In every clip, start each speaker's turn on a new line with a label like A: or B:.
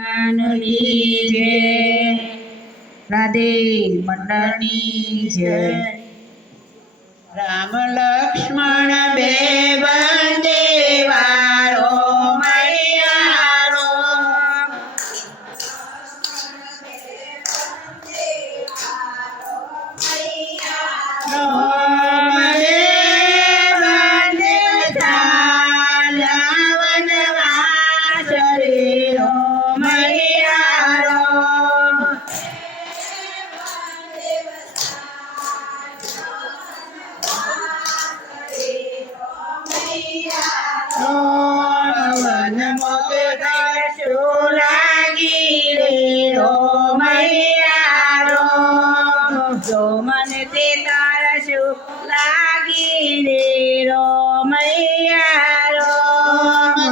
A: હનુમાનની જય. રાધે મંડળની રામ લક્ષ્મણ બે વંદે વારો મૈયારો. Yeah.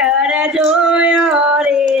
A: અર જોયો રે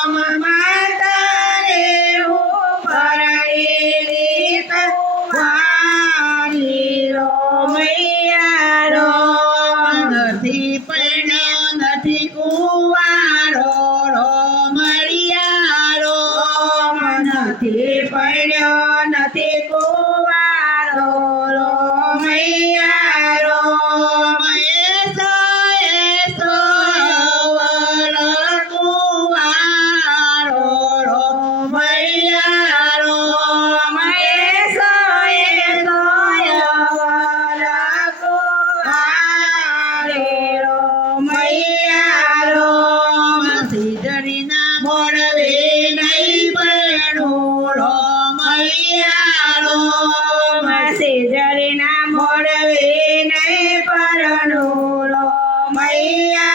A: મૈયારો સીધડીના મોડવે નહીં પરણોડો મૈયારો સીધડીના મોડવે નહીં પરણોડો મૈયા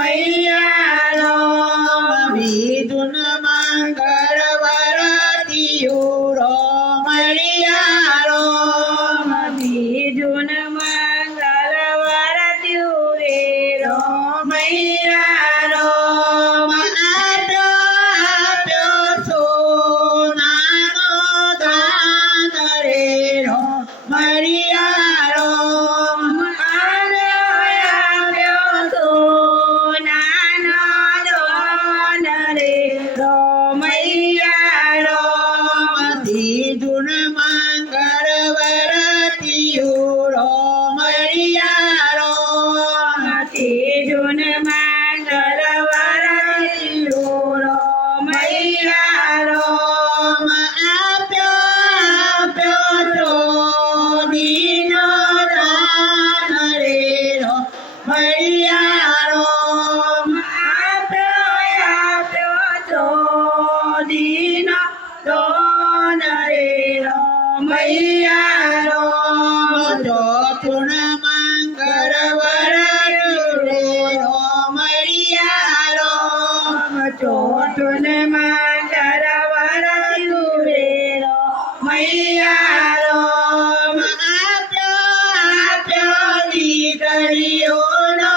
A: મૈયારામ વિધુન મંગળ વરાતિયું રોમણિયારામ વિધુન મંગળ વરાત્યું રે રોમૈયા நீ கழியோனா